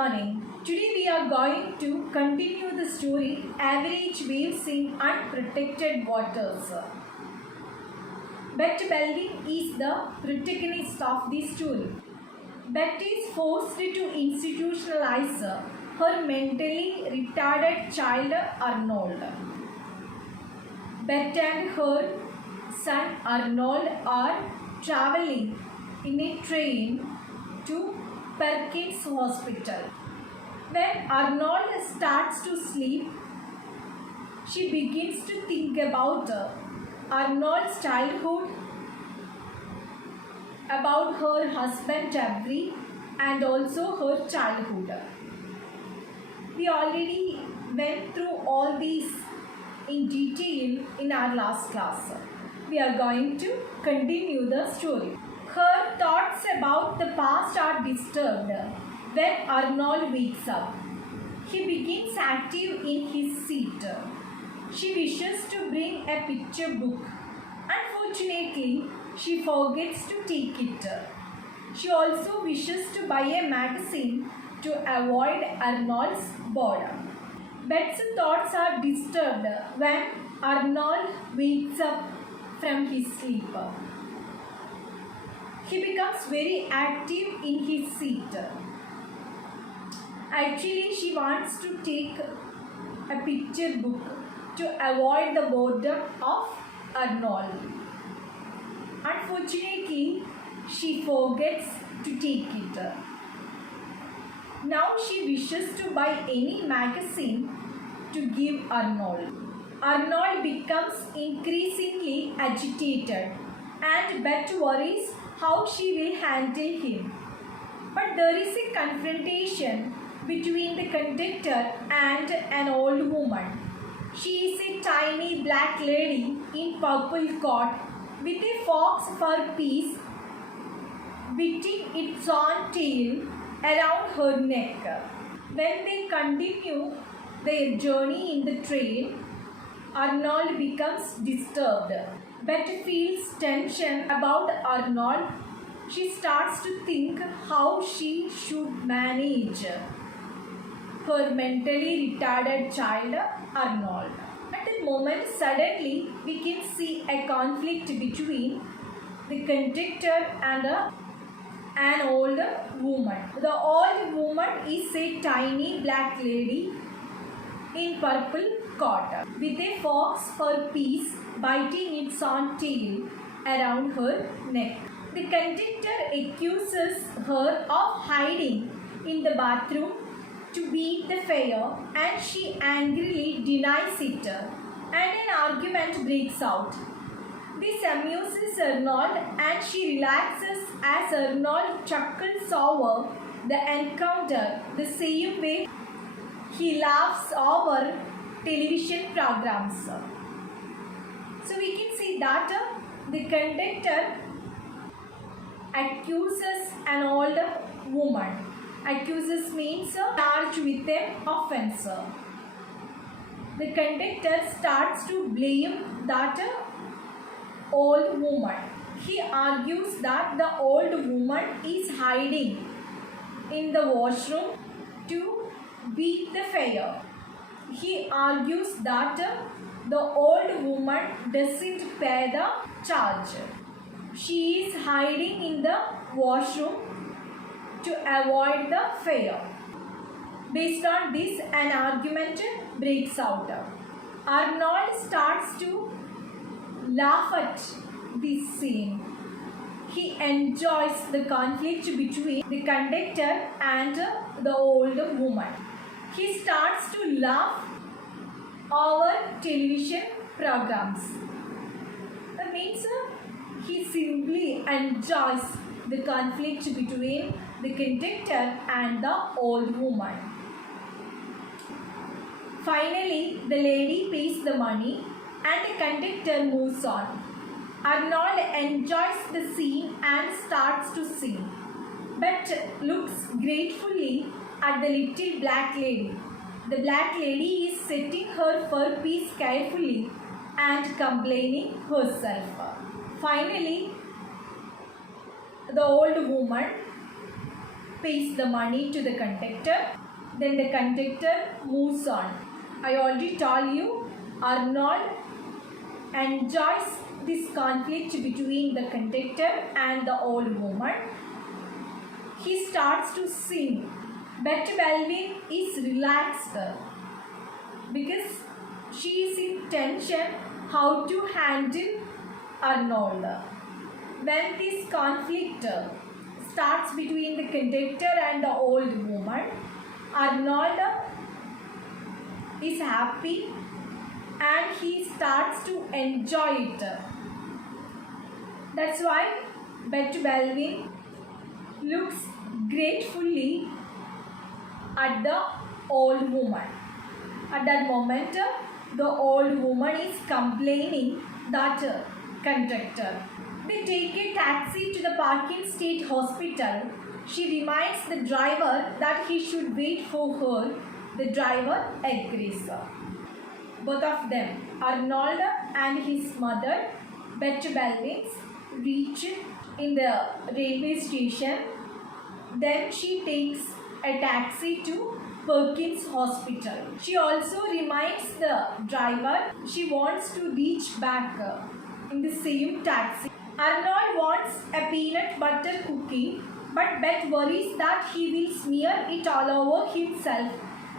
morning. Today we are going to continue the story Average Waves in Unprotected Waters. Bet Belding is the protagonist of the story. Bet is forced to institutionalize her mentally retarded child Arnold. Bet and her son Arnold are traveling in a train to Perkins Hospital. When Arnold starts to sleep, she begins to think about Arnold's childhood, about her husband Jeffrey, and also her childhood. We already went through all these in detail in our last class. We are going to continue the story. Her thoughts about the past are disturbed when Arnold wakes up. He begins active in his seat. She wishes to bring a picture book. Unfortunately, she forgets to take it. She also wishes to buy a magazine to avoid Arnold's boredom. Bet's thoughts are disturbed when Arnold wakes up from his sleep. He becomes very active in his seat. Actually, she wants to take a picture book to avoid the boredom of Arnold. Unfortunately, she forgets to take it. Now she wishes to buy any magazine to give Arnold. Arnold becomes increasingly agitated and Bet worries how she will handle him. But there is a confrontation between the conductor and an old woman. She is a tiny black lady in purple coat with a fox fur piece beating its own tail around her neck. When they continue their journey in the train, Arnold becomes disturbed. Bet feels tension about Arnold. She starts to think how she should manage her mentally retarded child Arnold. At that moment, suddenly we can see a conflict between the conductor and an old woman. The old woman is a tiny black lady in purple coat with a fox fur piece biting its own tail around her neck. The conductor accuses her of hiding in the bathroom to beat the fare, and she angrily denies it, and an argument breaks out. This amuses Arnold and she relaxes as Arnold chuckles over the encounter the same way he laughs over television programs. So we can see that the conductor accuses an old woman. Accuses means charged with an offense. The conductor starts to blame that old woman. He argues that the old woman is hiding in the washroom to beat the fare. He argues that the old woman doesn't pay the charge. She is hiding in the washroom to avoid the fare. Based on this, an argument breaks out. Arnold starts to laugh at this scene. He enjoys the conflict between the conductor and the old woman. He starts to laugh over television programs. That means he simply enjoys the conflict between the conductor and the old woman. Finally, the lady pays the money and the conductor moves on. Arnold enjoys the scene and starts to sing, but looks gratefully at the little black lady. The black lady is setting her fur piece carefully and complaining herself. Finally, the old woman pays the money to the conductor. Then the conductor moves on. I already told you, Arnold enjoys this conflict between the conductor and the old woman. He starts to sing. Betty Belvin is relaxed because she is in tension how to handle Arnold. When this conflict starts between the conductor and the old woman, Arnold is happy and he starts to enjoy it. That's why Betty Belvin looks gratefully at the old woman. At that moment, the old woman is complaining that conductor. They take a taxi to the Parkin State Hospital. She reminds the driver that he should wait for her. The driver agrees. Both of them, Arnold and his mother, Betty Belvin, reach in the railway station. Then she takes a taxi to Perkins Hospital. She also reminds the driver she wants to reach back in the same taxi. Arnold wants a peanut butter cookie, but Beth worries that he will smear it all over himself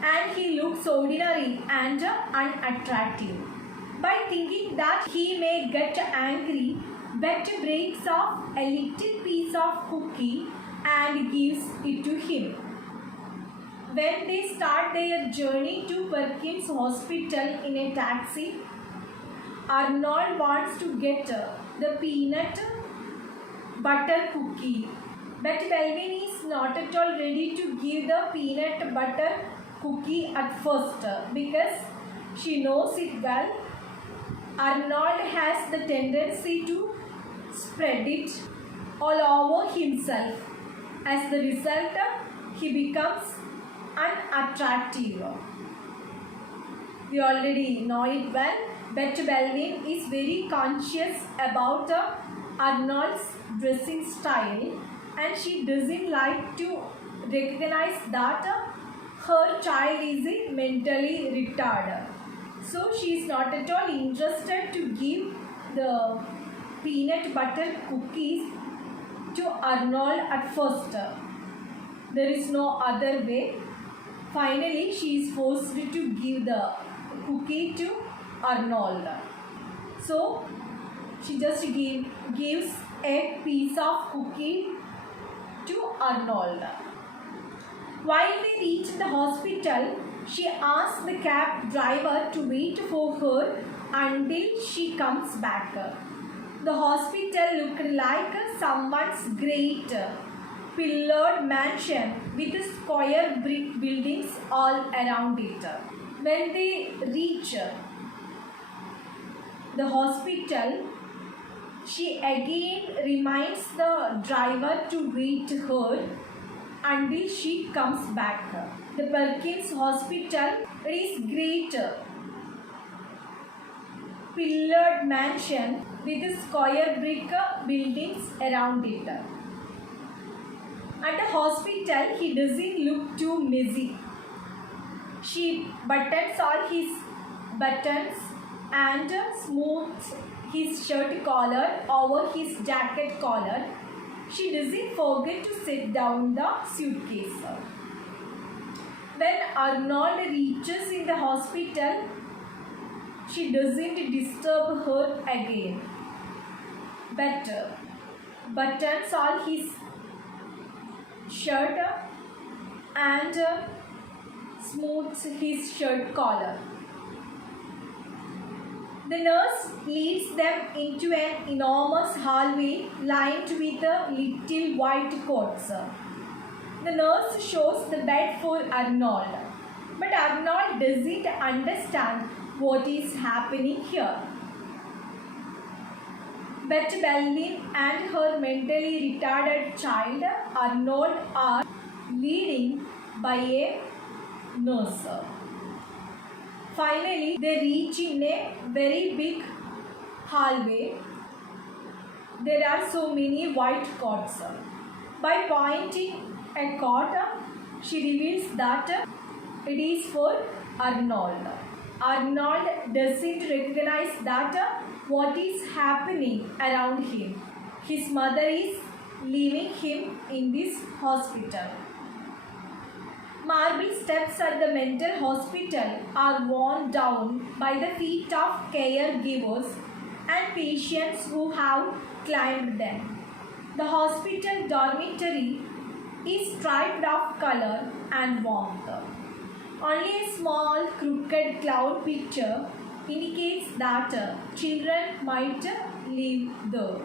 and he looks ordinary and unattractive. By thinking that he may get angry, Beth breaks off a little piece of cookie and gives it to him. When they start their journey to Perkins Hospital in a taxi, Arnold wants to get the peanut butter cookie. Betty Belvin is not at all ready to give the peanut butter cookie at first because she knows it well. Arnold has the tendency to spread it all over himself. As the result, he becomes unattractive. We already know it well. Betty Belvin is very conscious about Arnold's dressing style and she doesn't like to recognize that her child is mentally retarded. So she is not at all interested to give the peanut butter cookies to Arnold at first. There is no other way. Finally, she is forced to give the cookie to Arnold. So, she just gives a piece of cookie to Arnold. While they reach the hospital, she asks the cab driver to wait for her until she comes back. The hospital looked like someone's great pillared mansion with square brick buildings all around it. When they reach the hospital, she again reminds the driver to wait her until she comes back. The Perkins Hospital is great pillared mansion with square brick buildings around it. At the hospital, he doesn't look too messy. She buttons all his buttons and smooths his shirt collar over his jacket collar. She doesn't forget to set down the suitcase. When Arnold reaches in the hospital, she doesn't disturb her again, but buttons all his shirt and smooths his shirt collar. The nurse leads them into an enormous hallway lined with little white coats. The nurse shows the bed for Arnold, but Arnold doesn't understand what is happening here. Betty Belvin and her mentally retarded child Arnold are leading by a nurse. Finally, they reach in a very big hallway. There are so many white cots. By pointing a cot, she reveals that it is for Arnold. Arnold doesn't recognize that what is happening around him. His mother is leaving him in this hospital. Marble steps at the mental hospital are worn down by the feet of caregivers and patients who have climbed them. The hospital dormitory is striped of color and warmth. Only a small crooked cloud picture indicates that children might live there.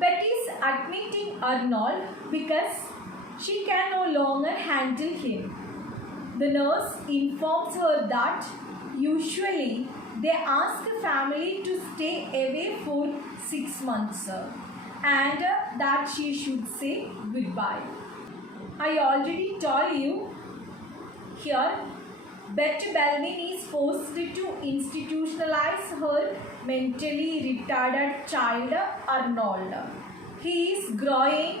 Betty is admitting Arnold because she can no longer handle him. The nurse informs her that usually they ask the family to stay away for 6 months and that she should say goodbye. I already told you here, Betty Belvin is forced to institutionalize her mentally retarded child Arnold. He is growing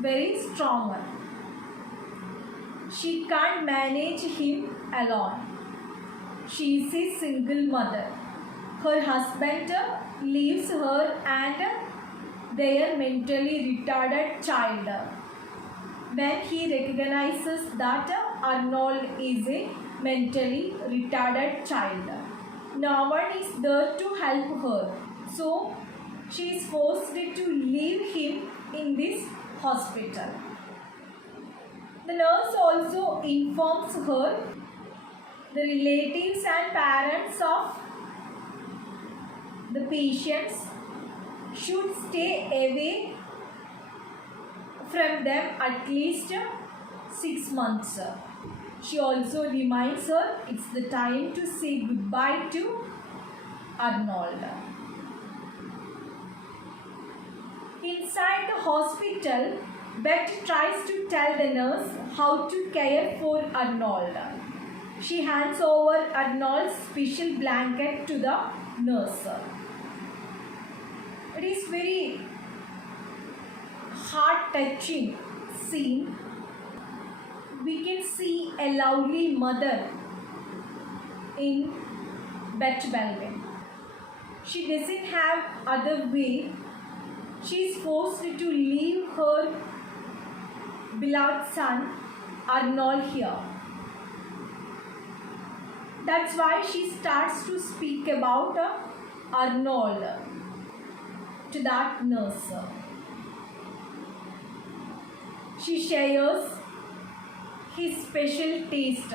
very strong. She can't manage him alone. She is a single mother. Her husband leaves her and their mentally retarded child. When he recognizes that Arnold is a mentally retarded child, no one is there to help her. So she is forced to leave him in this hospital. The nurse also informs her the relatives and parents of the patients should stay away from them at least 6 months. She also reminds her it's the time to say goodbye to Arnold. Inside the hospital, Betty tries to tell the nurse how to care for Arnold. She hands over Arnold's special blanket to the nurse. It is very heart-touching scene. We can see a lovely mother in Betty Belvin. She doesn't have other way. She is forced to leave her beloved son Arnold here. That's why she starts to speak about Arnold to that nurse. She shares his special taste,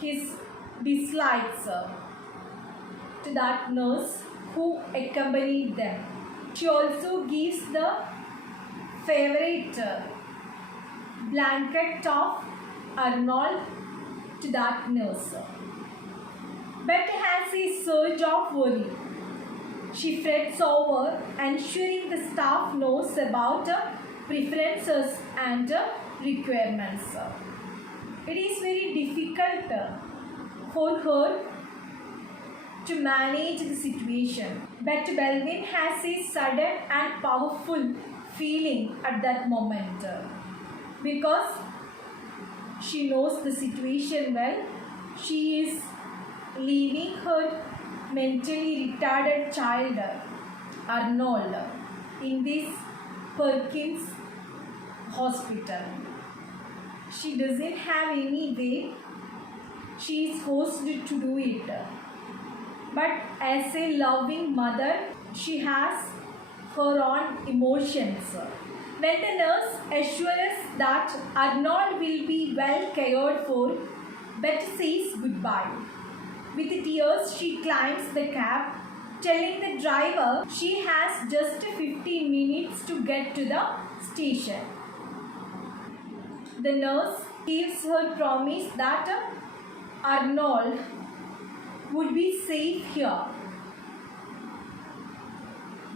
his dislikes to that nurse who accompanied them. She also gives the favorite blanket of Arnold to that nurse. Betty has a surge of worry. She frets over ensuring the staff knows about preferences and requirements. It is very difficult for her to manage the situation. Betty Belvin has a sudden and powerful feeling at that moment because she knows the situation well. She is leaving her mentally retarded child Arnold in this Perkins hospital. She doesn't have any way. She is forced to do it. But as a loving mother, she has her own emotions. When the nurse assures that Arnold will be well cared for, Betty says goodbye. With tears, she climbs the cab, telling the driver she has just 15 minutes to get to the station. The nurse gives her promise that Arnold would be safe here.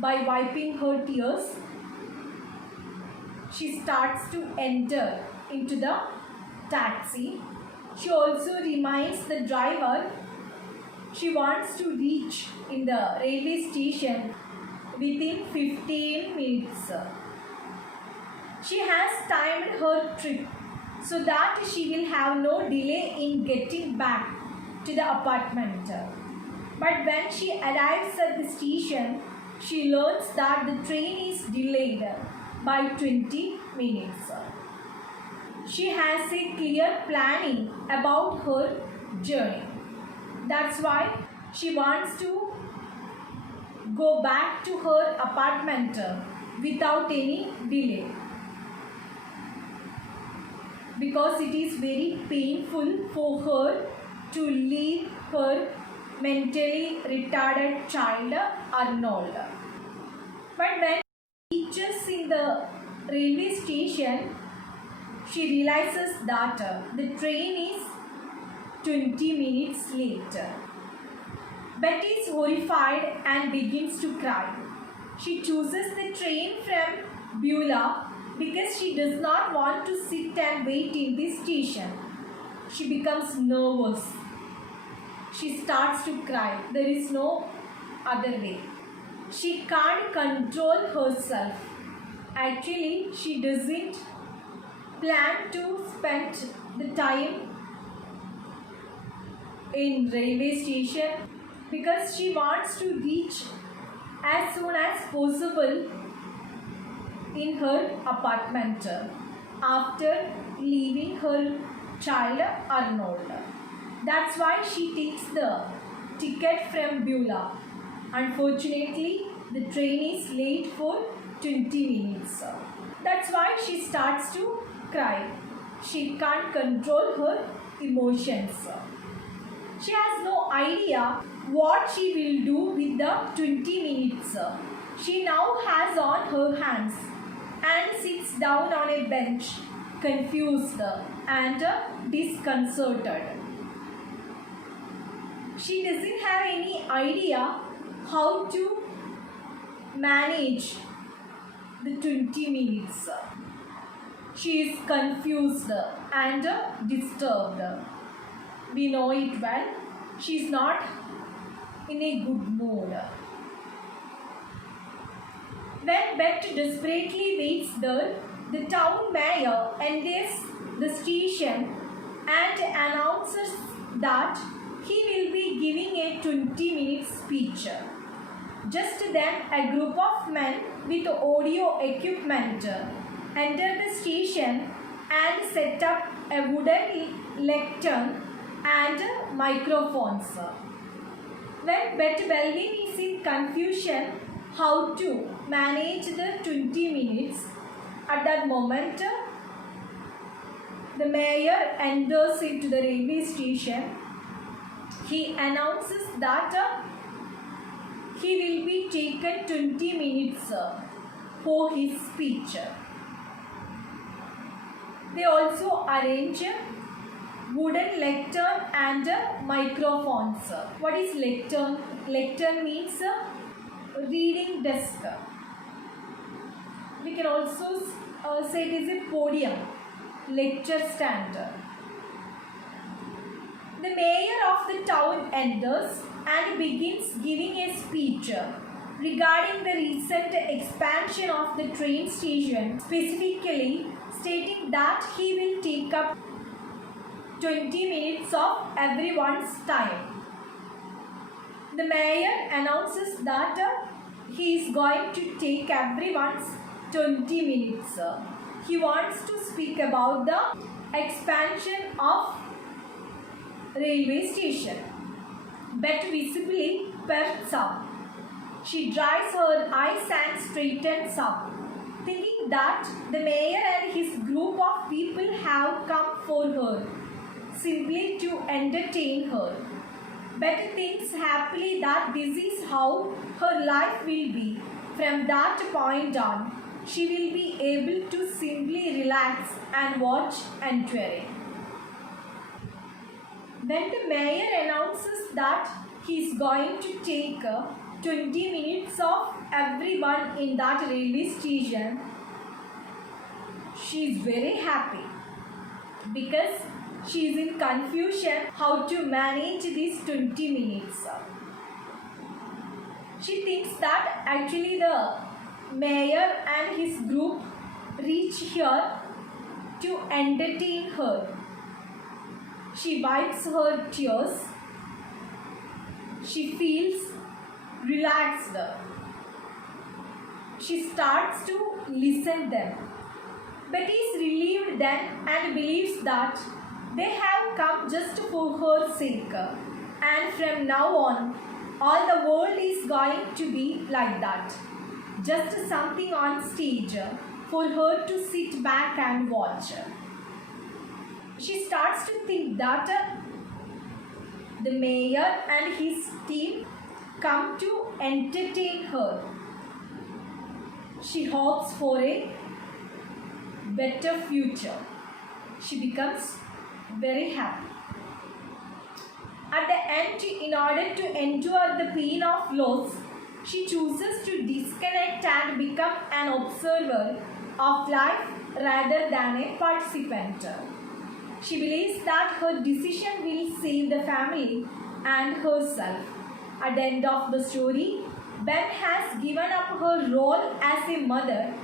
By wiping her tears, she starts to enter into the taxi. She also reminds the driver she wants to reach in the railway station within 15 minutes. She has timed her trip so that she will have no delay in getting back to the apartment. But when she arrives at the station, she learns that the train is delayed by 20 minutes. She has a clear planning about her journey. That's why she wants to go back to her apartment without any delay. Because it is very painful for her to leave her mentally retarded child Arnold. But when she reaches in the railway station, she realizes that the train is 20 minutes late. Betty is horrified and begins to cry. She chooses the train from Beulah because she does not want to sit and wait in the station. She becomes nervous. She starts to cry. There is no other way. She can't control herself. Actually, she doesn't plan to spend the time in railway station because she wants to reach as soon as possible in her apartment after leaving her child Arnold. That's why she takes the ticket from Beulah. Unfortunately, the train is late for 20 minutes. That's why she starts to cry. She can't control her emotions. She has no idea what she will do with the 20 minutes she now has on her hands and sits down on a bench, confused and disconcerted. She doesn't have any idea how to manage the 20 minutes. She is confused and disturbed. We know it well. She is not in a good mood. When Bet desperately waits there, the town mayor enters the station and announces that he will be giving a 20-minute speech. Just then, a group of men with audio equipment enter the station and set up a wooden lectern and microphones. When Bet Belvin is in confusion how to manage the 20 minutes, at that moment the mayor enters into the railway station. He announces that he will be taken 20 minutes for his speech. They also arrange wooden lectern and microphones. What is lectern? Lectern means reading desk. We can also say it is a podium, lecture stand. The mayor of the town enters and begins giving a speech regarding the recent expansion of the train station, specifically stating that he will take up 20 minutes of everyone's time. The mayor announces that he is going to take everyone's 20 minutes. He wants to speak about the expansion of railway station. Bet visibly perks up. She dries her eyes and straightens up, thinking that the mayor and his group of people have come for her, simply to entertain her. Bet thinks happily that this is how her life will be. From that point on, she will be able to simply relax and watch Antwerp. When the mayor announces that he is going to take 20 minutes of everyone in that railway station, she is very happy because she is in confusion how to manage these 20 minutes. She thinks that actually the mayor and his group reach here to entertain her. She wipes her tears. She feels relaxed. She starts to listen them. Betty is relieved then and believes that they have come just for her sake. And from now on, all the world is going to be like that. Just something on stage for her to sit back and watch. She starts to think that the mayor and his team come to entertain her. She hopes for a better future. She becomes very happy. At the end, in order to endure the pain of loss, she chooses to disconnect and become an observer of life rather than a participant. She believes that her decision will save the family and herself. At the end of the story, Ben has given up her role as a mother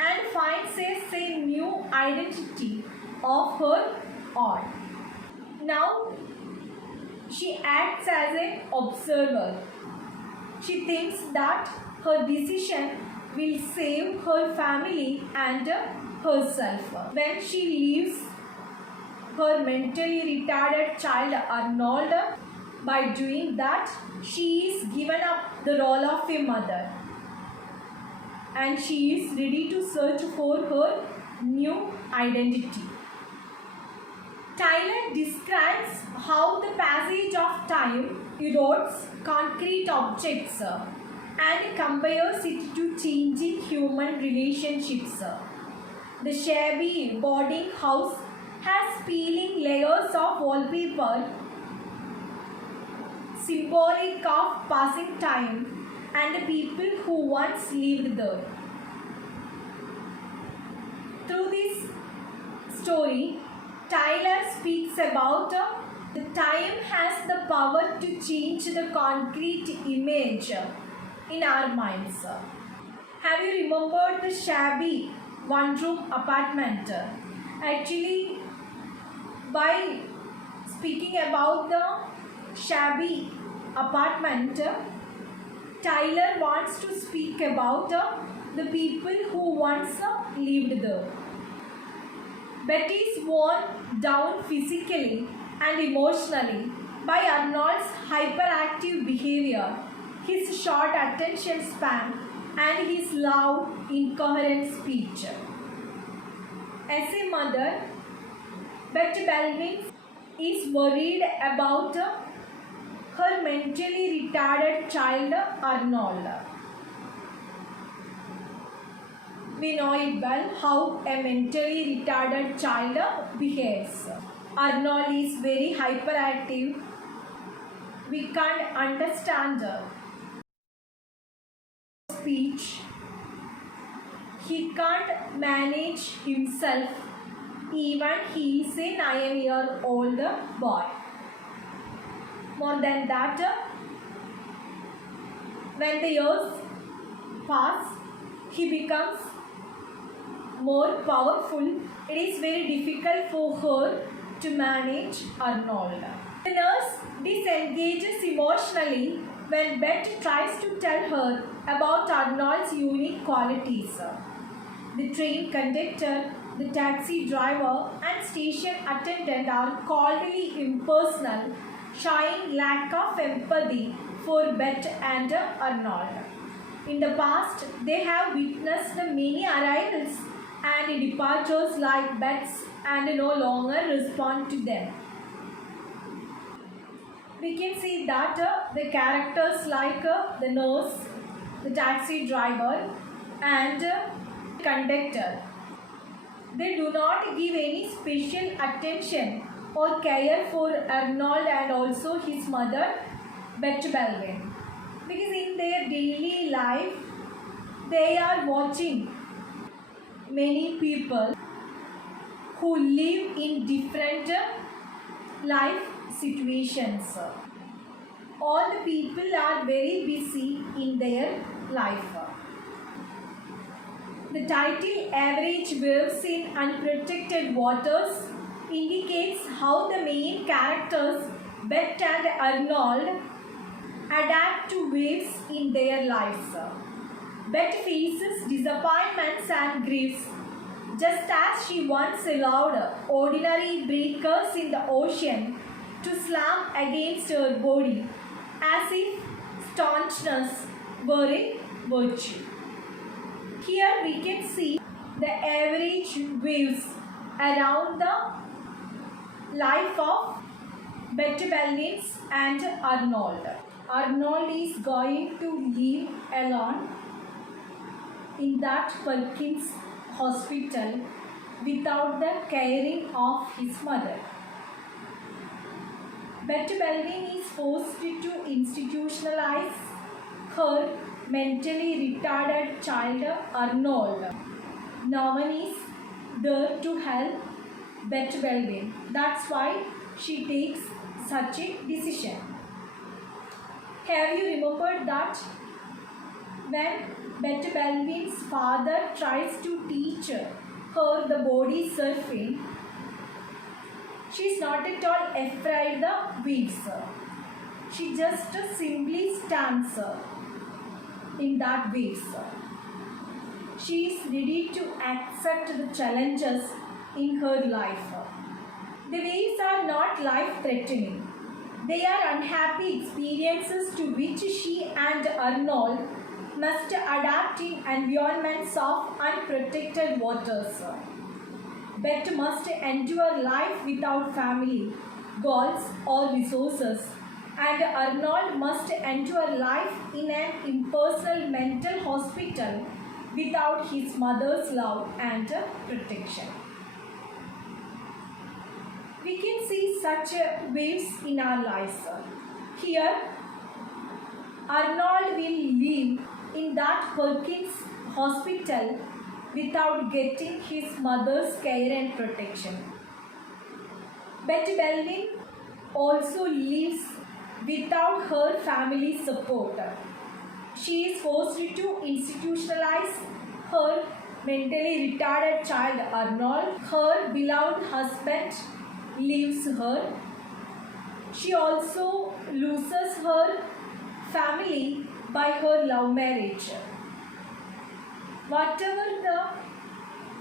and finds a new identity of her own. Now, she acts as an observer. She thinks that her decision will save her family and herself. When she leaves her mentally retarded child Arnold, by doing that, she is given up the role of a mother and she is ready to search for her new identity. Tyler describes how the passage of time erodes concrete objects and compares it to changing human relationships. The shabby boarding house has peeling layers of wallpaper, symbolic of passing time and the people who once lived there. Through this story, Tyler speaks about the time has the power to change the concrete image in our minds. Have you remembered the shabby one-room apartment? Actually, by speaking about the shabby apartment, Tyler wants to speak about the people who once lived there. Betty is worn down physically and emotionally by Arnold's hyperactive behavior, his short attention span, and his loud, incoherent speech. As a mother, Betty Belvin is worried about her mentally retarded child Arnold. We know it well how a mentally retarded child behaves. Arnold is very hyperactive. We can't understand speech. He can't manage himself. Even he is a 9-year-old boy. More than that, when the years pass, he becomes more powerful. It is very difficult for her to manage Arnold. The nurse disengages emotionally when Beth tries to tell her about Arnold's unique qualities. The train conductor, the taxi driver and station attendant are coldly impersonal, showing lack of empathy for Beth and Arnold. In the past, they have witnessed many arrivals and departures like Beth's and no longer respond to them. We can see that the characters like the nurse, the taxi driver and conductor, they do not give any special attention or care for Arnold and also his mother, Betty Belvin. Because in their daily life, they are watching many people who live in different life situations. all the people are very busy in their life. The title Average Waves in Unprotected Waters indicates how the main characters Bet and Arnold adapt to waves in their lives. Bet faces disappointments and griefs, just as she once allowed ordinary breakers in the ocean to slam against her body as if staunchness were a virtue. Here we can see the average waves around the life of Betty Belvins and Arnold. Arnold is going to live alone in that Perkins hospital without the caring of his mother. Betty Belvin is forced to institutionalize her mentally retarded child Arnold. No one is there to help Betty Belvin. That's why she takes such a decision. Have you remembered that when Betty Belvin's father tries to teach her the body surfing, she is not at all afraid the waves. She just simply stands in that waves. She is ready to accept the challenges in her life. The waves are not life-threatening. They are unhappy experiences to which she and Arnold must adapt in environments of unprotected waters. Bet must endure life without family, goals or resources, and Arnold must endure life in an impersonal mental hospital without his mother's love and protection. We can see such waves in our lives. Here, Arnold will live in that Perkins hospital without getting his mother's care and protection. Betty Belvin also lives without her family's support. She is forced to institutionalize her mentally retarded child Arnold. Her beloved husband leaves her. She also loses her family by her love marriage. Whatever the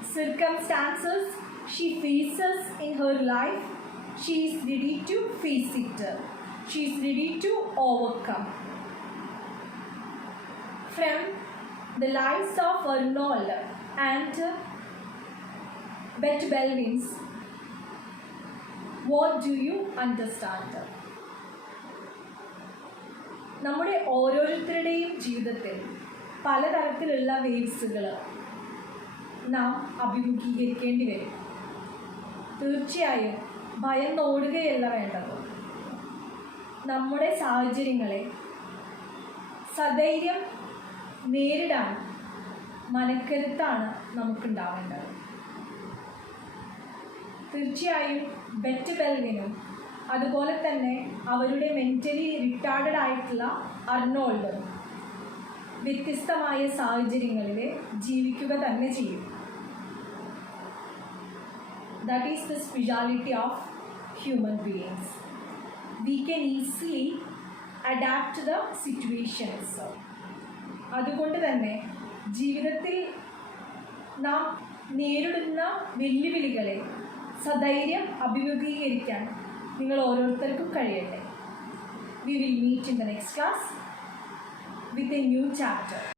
circumstances she faces in her life, she is ready to face it. She is ready to overcome. From the lives of Arnold and Betty Belvins, what do you understand? നമ്മുടെ ഓരോരുത്തരുടെയും ജീവിതത്തിൽ പലതരത്തിലുള്ള വേവ്സുകൾ നാം അഭിമുഖീകരിക്കേണ്ടി വരും. തീർച്ചയായും ഭയന്നോടുകയല്ല വേണ്ടത്. നമ്മുടെ സാഹചര്യങ്ങളെ സധൈര്യം നേരിടാൻ മനക്കരുത്താണ് നമുക്കുണ്ടാവേണ്ടത്. തീർച്ചയായും ബെറ്റ് ബെൽവിനും അതുപോലെ തന്നെ അവരുടെ മെൻ്റലി റിട്ടാർഡഡ് ആയിട്ടുള്ള അർണോൾഡും വ്യത്യസ്തമായ സാഹചര്യങ്ങളിൽ ജീവിക്കുക തന്നെ ചെയ്യും. That is the speciality of human beings. We can easily adapt the situations. അതുകൊണ്ട് തന്നെ ജീവിതത്തിൽ നാം നേരിടുന്ന വെല്ലുവിളികളെ സധൈര്യം അഭിമുഖീകരിക്കാൻ നിങ്ങൾ ഓരോരുത്തർക്കും കഴിയട്ടെ. We will meet in the next class with a new chapter.